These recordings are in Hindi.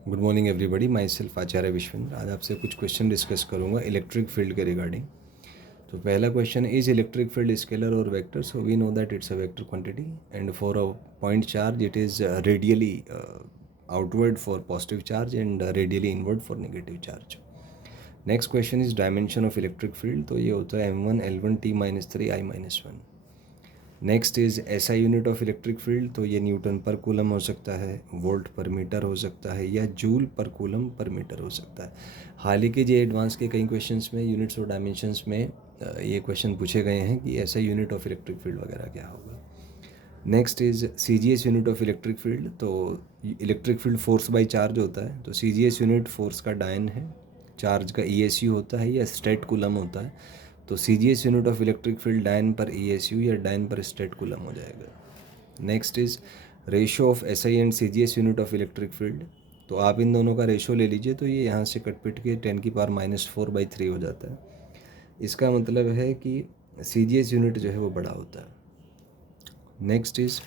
Good morning everybody, myself Acharya Vishvendra. आज आपसे कुछ क्वेश्चन डिस्कस करूंगा इलेक्ट्रिक फील्ड के रिगार्डिंग। तो पहला question, is electric field scalar और vector? So we know that it's a vector quantity and for a point charge it is radially outward for positive charge and radially inward for negative charge. Next question is dimension of electric field. तो ये होता है m1 l1 t-3 i-1। Next is SI unit of electric field. तो ये न्यूटन पर कूलम हो सकता है, वोल्ट पर मीटर हो सकता है, या जूल पर कूलम पर मीटर हो सकता है। हाल ही के जे एडवांस के कई क्वेश्चंस में यूनिट्स और डायमेंशंस में ये क्वेश्चन पूछे गए हैं कि SI unit of electric field वगैरह क्या होगा। Next is CGS unit of electric field. तो electric field force by charge होता है, तो सीजीएस यूनिट फोर्स का डायन है, चार्ज का ईएसयू होता है या स्ट्रेट कूलम होता है। तो CGS unit of electric field डायन पर ईएसयू या डायन पर स्ट्रेट कूलम हो जाएगा। Next is ratio of SI and CGS unit of electric field. तो आप इन दोनों का रेशो ले लीजिए, तो ये यहाँ से कट पिट के 10⁻⁻⁴/3 हो जाता है। इसका मतलब है कि सीजीएस यूनिट जो है वो बड़ा होता है। नेक्स्ट इज़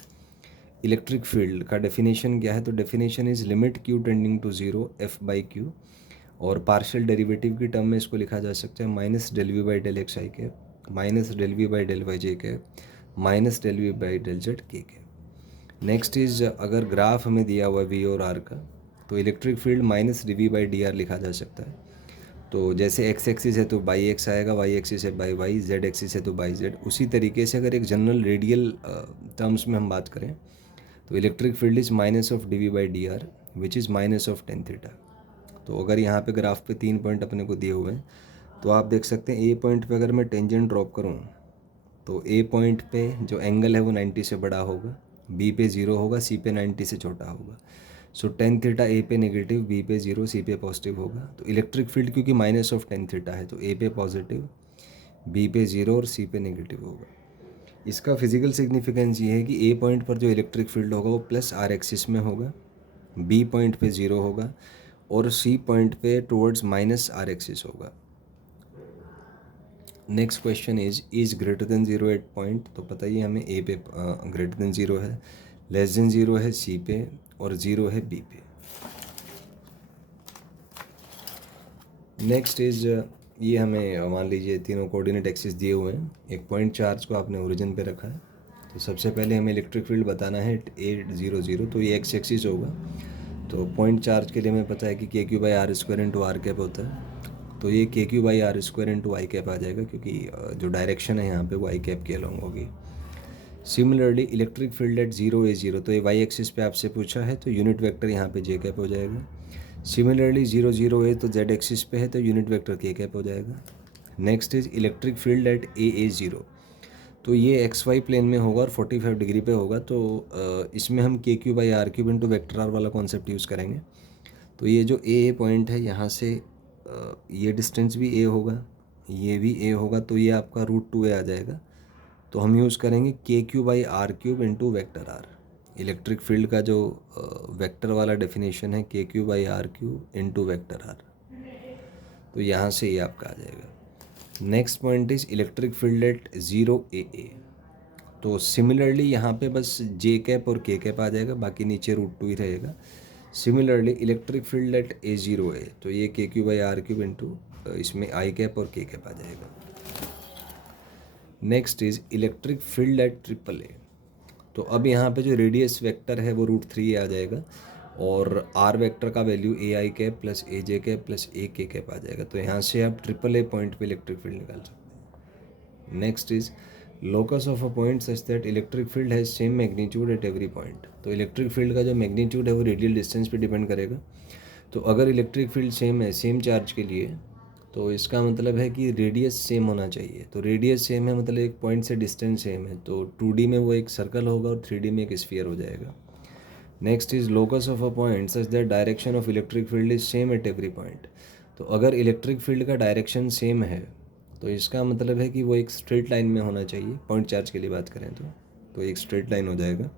इलेक्ट्रिक फील्ड का डेफिनेशन क्या है? तो definition is limit Q tending to zero F/Q, और पार्शियल डेरिवेटिव की टर्म में इसको लिखा जा सकता है -∂V/del(x)i cap -∂V/del(y)j cap -∂V/del(z)k cap. Next is अगर ग्राफ हमें दिया हुआ है V और R का, तो इलेक्ट्रिक फील्ड -dV/dr लिखा जा सकता है। तो जैसे एक्स एक्सिस है तो बाई एक्स आएगा, वाई एक्सिस है बाई वाई, जेड एक्सिस है तो बाई जेड। उसी तरीके से अगर एक जनरल रेडियल टर्म्स में हम बात करें, तो electric field is -dV/dr which is -tan θ। तो अगर यहाँ पे ग्राफ पे 3 पॉइंट अपने को दिए हुए हैं, तो आप देख सकते हैं ए पॉइंट पे अगर मैं टेंजेंट ड्रॉप करूँ, तो ए पॉइंट पे जो एंगल है वो 90 से बड़ा होगा, बी पे 0 होगा, सी पे 90 से छोटा होगा। सो tan θ ए पे नेगेटिव, बी पे 0, सी पे पॉजिटिव होगा। तो इलेक्ट्रिक फील्ड क्योंकि -tan θ है, तो ए पे पॉजिटिव, बी पे 0 और सी पे नेगेटिव होगा। इसका फिजिकल सिग्निफिकेंस ये है कि ए पॉइंट पर जो इलेक्ट्रिक फील्ड होगा वो प्लस आर एक्सिस में होगा, बी पॉइंट पे 0 होगा, और सी पॉइंट पे टुवर्ड्स -r एक्सिस होगा। Next question is greater than 0 at point. तो पता ही हमें ए पे ग्रेटर देन 0 है, लेस देन 0 है सी पे, और 0 है बी पे। नेक्स्ट इज ये हमें मान लीजिए तीनों कोऑर्डिनेट एक्सिस दिए हुए हैं, एक पॉइंट चार्ज को आपने ओरिजिन पे रखा है। तो सबसे पहले हमें इलेक्ट्रिक फील्ड बताना है 800, तो ये एक्स एक्सिस होगा। तो पॉइंट चार्ज के लिए हमें पता है कि KQ/r² इंटू आर कैप होता है। तो ये KQ/r² इंटू आई कैप आ जाएगा, क्योंकि जो डायरेक्शन है यहाँ पे वो आई कैप के अलॉन्ग होगी। सिमिलरली इलेक्ट्रिक फील्ड एट 0 तो ये वाई एक्सिस पे आपसे पूछा है, तो यूनिट वेक्टर यहाँ पे जे कैप हो जाएगा। सिमिलरली 0 तो जेड एक्सिस पे है, तो यूनिट वेक्टर के कैप हो जाएगा। Next is electric field at A0। तो ये XY प्लेन में होगा और 45 डिग्री पे होगा। तो इसमें हम KQ/r³ इंटू वेक्टर आर वाला कॉन्सेप्ट यूज़ करेंगे। तो ये जो ए पॉइंट है यहाँ से ये डिस्टेंस भी A होगा, ये भी A होगा, तो ये आपका √2a आ जाएगा। तो हम यूज़ करेंगे KQ/r³ into vector R. Electric field का जो वेक्टर वाला डेफिनेशन है KQ/r³ इंटू वेक्टर आर। तो यहाँ से ये आपका आ जाएगा। Next point is electric field at 0 AA। तो सिमिलरली यहाँ पे बस जे कैप और के कैप आ जाएगा, बाकी नीचे √2 ही रहेगा। Similarly electric field at A0A, तो ये KQ/r³ इंटू इसमें आई कैप और के कैप आ जाएगा। Next is electric field at AAA। तो अब यहाँ पे जो रेडियस वेक्टर है वो √3 आ जाएगा, और आर वेक्टर का value AI cap plus AJ cap plus AK cap आ जाएगा। तो यहाँ से आप AAA पॉइंट पे इलेक्ट्रिक फील्ड निकाल सकते हैं। Next is locus of a point such that electric field has same magnitude at every point. तो इलेक्ट्रिक फील्ड का जो मैग्नीट्यूड है वो रेडियल डिस्टेंस पे डिपेंड करेगा। तो अगर इलेक्ट्रिक फील्ड सेम है सेम चार्ज के लिए, तो इसका मतलब है कि रेडियस सेम होना चाहिए। तो रेडियस सेम है मतलब एक पॉइंट से डिस्टेंस सेम है, तो 2D में वो एक सर्कल होगा और 3D में एक स्फीयर हो जाएगा। Next is locus of a point such that direction of electric field is same at every point. तो अगर इलेक्ट्रिक फील्ड का डायरेक्शन सेम है, तो इसका मतलब है कि वो एक स्ट्रेट लाइन में होना चाहिए। पॉइंट चार्ज के लिए बात करें तो एक स्ट्रेट लाइन हो जाएगा।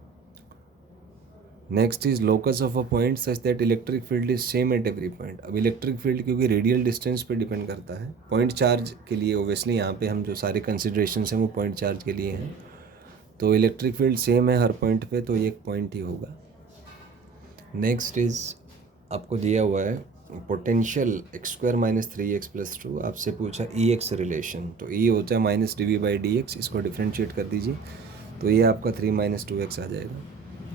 Next is locus of a point such that electric field is same at every point. अब इलेक्ट्रिक फील्ड क्योंकि रेडियल डिस्टेंस पे डिपेंड करता है, पॉइंट चार्ज के लिए ओबियसली यहाँ पे हम जो सारे कंसिड्रेशंस हैं वो पॉइंट चार्ज के लिए हैं। तो इलेक्ट्रिक फील्ड सेम है हर पॉइंट पे, तो ये एक पॉइंट ही होगा। नेक्स्ट इज आपको दिया हुआ है potential x square minus 3x+2, आपसे पूछा ई एक्स रिलेशन, तो ई होता है माइनस dv/dx, इसको डिफ्रेंशिएट कर दीजिए तो ये आपका 3 - 2x आ जाएगा।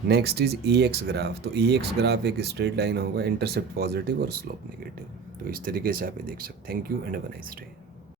Next is E x graph, तो ई एक्स ग्राफ एक स्ट्रेट लाइन होगा, इंटरसेप्ट पॉजिटिव और स्लोप नेगेटिव। तो इस तरीके से आप ये देख सकते। Thank you and have a nice day.